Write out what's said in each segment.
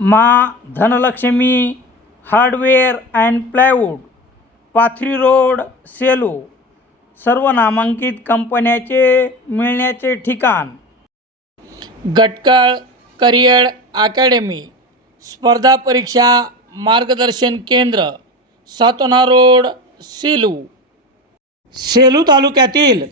मा Dhanlaxmi hardware and plywood Pathri road Selu सर्व नामांकित कंपन्याचे मिळण्याचे ठिकाण. गटकळ करिअर अकॅडमी स्पर्धा परीक्षा मार्गदर्शन केंद्र सातोना रोड सेलू. सेलू तालुक्यातील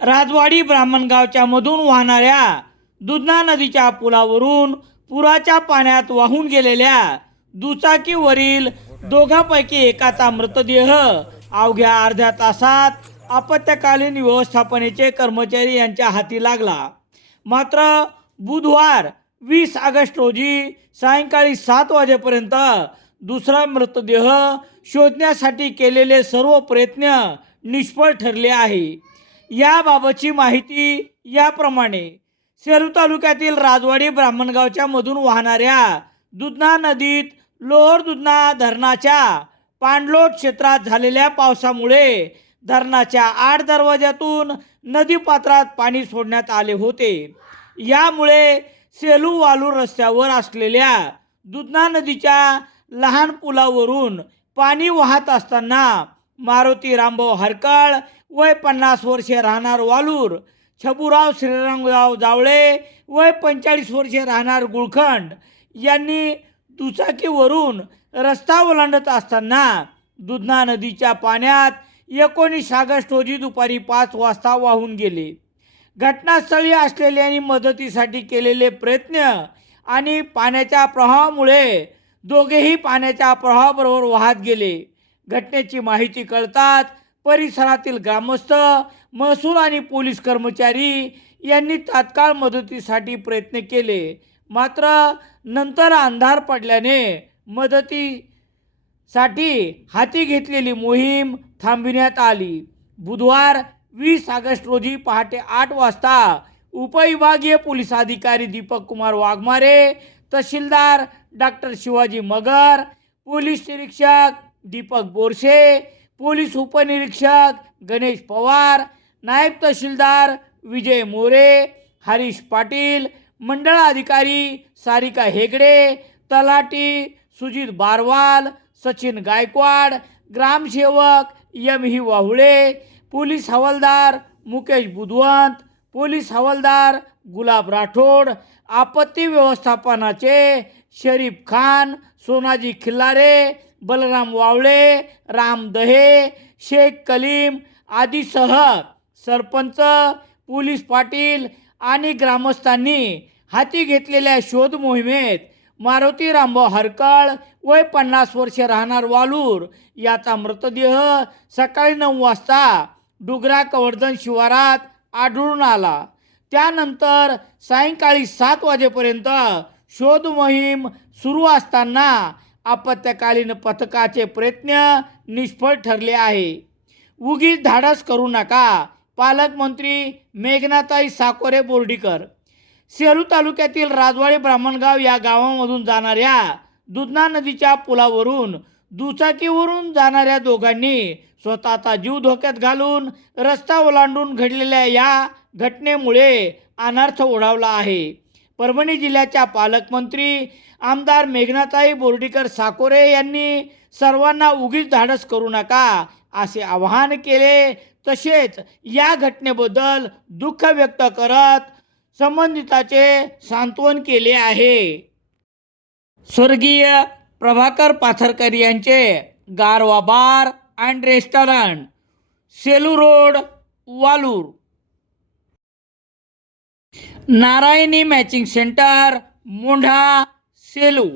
राजवाडी ब्राह्मणगावच्या मधून वाहणाऱ्या दुधना नदीच्या पुलावरून पुराच्या पाण्यात वाहून गेलेल्या दुचाकीवरील दोघांपैकी एकाचा मृतदेह अवघ्या अर्ध्या तासात आपत्कालीन व्यवस्थापनेचे कर्मचारी यांच्या हाती लागला. मात्र बुधवार वीस ऑगस्ट रोजी सायंकाळी सात वाजेपर्यंत दुसरा मृतदेह शोधण्यासाठी केलेले सर्व प्रयत्न निष्फळ ठरले आहे. याबाबतची माहिती याप्रमाणे सेलू तालुक्यातील राजवाडी ब्राह्मणगावच्या मधून वाहणाऱ्या दुधना नदीत लोअर दुधना धरणाच्या पाणलोट क्षेत्रात झालेल्या पावसामुळे धरणाच्या आठ दरवाज्यातून नदीपात्रात पाणी सोडण्यात आले होते. यामुळे सेलू वालूर रस्त्यावर असलेल्या दुधना नदीच्या लहान पुलावरून पाणी वाहत असताना मारुती रामभाऊ हरकाळ वय पन्नास वर्षे राहणार वालूर छबुराव श्रीरंगराव जावळे वय पंचेचाळीस वर्षे राहणार गुळखंड यांनी दुचाकीवरून रस्ता ओलांडत असताना दुधना नदीच्या पाण्यात एकोणीस ऑगस्ट रोजी दुपारी पाच वाजता वाहून गेले. घटनास्थळी असलेल्यांनी मदतीसाठी केलेले प्रयत्न आणि पाण्याच्या प्रवाहामुळे दोघेही पाण्याच्या प्रवाहाबरोबर वाहत गेले. घटनेची माहिती कळताच परिसरातील ग्रामस्थ महसूल आणि पोलीस कर्मचारी यांनी तात्काळ मदतीसाठी प्रयत्न केले. मात्र नंतर अंधार पडल्याने मदतीसाठी हाती घेतलेली मोहीम थांबविण्यात आली. बुधवार वीस ऑगस्ट रोजी पहाटे आठ वाजता उपविभागीय पोलीस अधिकारी दीपक कुमार वाघमारे तहसीलदार डॉक्टर शिवाजी मगर पोलीस निरीक्षक दीपक बोरसे पोलीस उपनिरीक्षक गणेश पवार नायब तहसीलदार विजय मोरे हरीश पाटील मंडळ अधिकारी सारिका हेगडे तलाटी सुजित बारवाल सचिन गायकवाड ग्रामसेवक यम ही वाहुळे पोलीस हवालदार मुकेश बुधवंत पोलीस हवालदार गुलाब राठोड आपत्ती व्यवस्थापनाचे शरीफ खान सोनाजी खिल्लारे बलराम वावळे राम दहे शेख कलीम आदीसह सरपंच पोलीस पाटील आणि ग्रामस्थांनी हाती घेतलेल्या शोध मोहिमेत मारुती रामभाऊ हरकळ वय पन्नास वर्षे राहणार वालूर. याचा मृतदेह सकाळी नऊ वाजता डुगरा कवर्धन शिवारात आढळून आला. त्यानंतर सायंकाळी सात वाजेपर्यंत शोध मोहीम सुरू असताना आपत्कालीन पथकाचे प्रयत्न निष्फळ ठरले आहे. उगीच धाडस करू नका पालकमंत्री मेघनाताई साकोरे बोर्डीकर. सेलू तालुक्यातील राजवाडी ब्राह्मणगाव या गावामधून जाणाऱ्या दुधना नदीच्या पुलावरून दुचाकीवरून जाणाऱ्या दोघांनी स्वतःचा जीव धोक्यात घालून रस्ता ओलांडून घडलेल्या या घटनेमुळे अनर्थ ओढावला आहे. परभणी जिल्ह्याच्या पालकमंत्री आमदार मेघनाताई बोर्डीकर साकोरे यांनी सर्वांना उगीच धाडस करू नका असे आवाहन केले. तसेच या घटनेबद्दल दुःख व्यक्त करत संबंधिताचे सांत्वन केले आहे. स्वर्गीय प्रभाकर पाथरकर यांचे Garva bar and restaurant Selu road Walur. Narayani matching centre Mondha Selu.